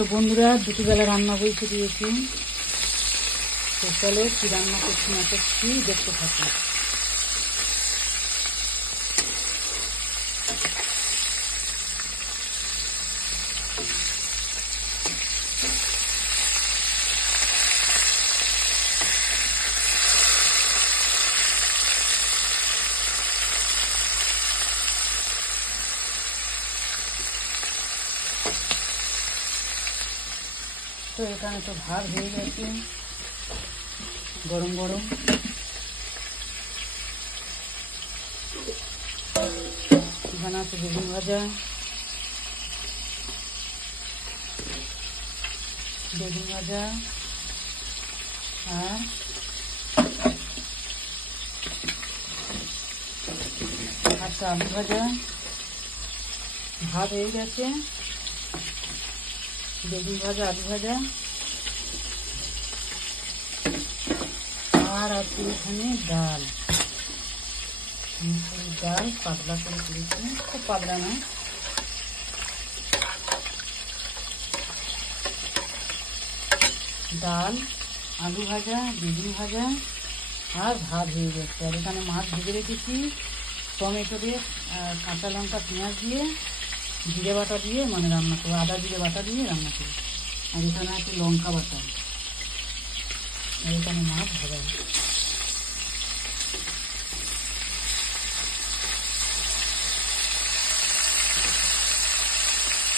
তো বন্ধুরা দুপুরবেলা রান্না বসে দিয়েছি। তো চলো কি রান্না করছি না করছি দেখতে থাকি। তো এখানে তো ভাত হয়ে গেছে গরম গরম। এখানে আছে বেগুন ভাজা, আর আচ্ছা আলু ভাজা। ভাত হয়ে গেছে, বেগুন ভাজা, আলু ভাজা, আর আছে এখানে ডাল। ডাল পাতলা করে করেছি, খুব পাতলা না। ডাল, আলু ভাজা, বেগুন ভাজা আর ভাত হয়ে গেছে। আর এখানে মাছ ভেজে রেখেছি টমেটো দিয়ে, কাঁচা লঙ্কা, পেঁয়াজ দিয়ে, জিরে বাটা দিয়ে মানে রান্না করবো, আদা জিরে বাটা দিয়ে রান্না করি। আর এখানে আছে লঙ্কা বাটা, আর এখানে মাছ ভাজা।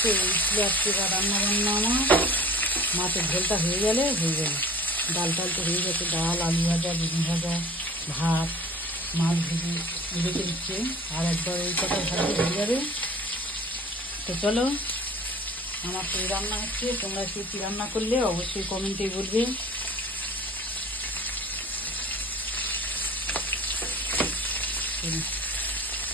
তো এই ছিল আজকে রান্না বান্না আমার। মাছের ঝোলটা হয়ে গেলে হয়ে গেল। ডাল টাল তো হয়ে গেছে, ডাল, আলু ভাজা, বেগুন ভাজা, ভাত, মাছ ভেজে রেখে দিচ্ছে। আর একবার ওই কথা ভাজলে হয়ে যাবে। তো চলো, আমার তো রান্না হচ্ছে, তোমরা একটু কী রান্না করলে অবশ্যই কমেন্টে বলবে।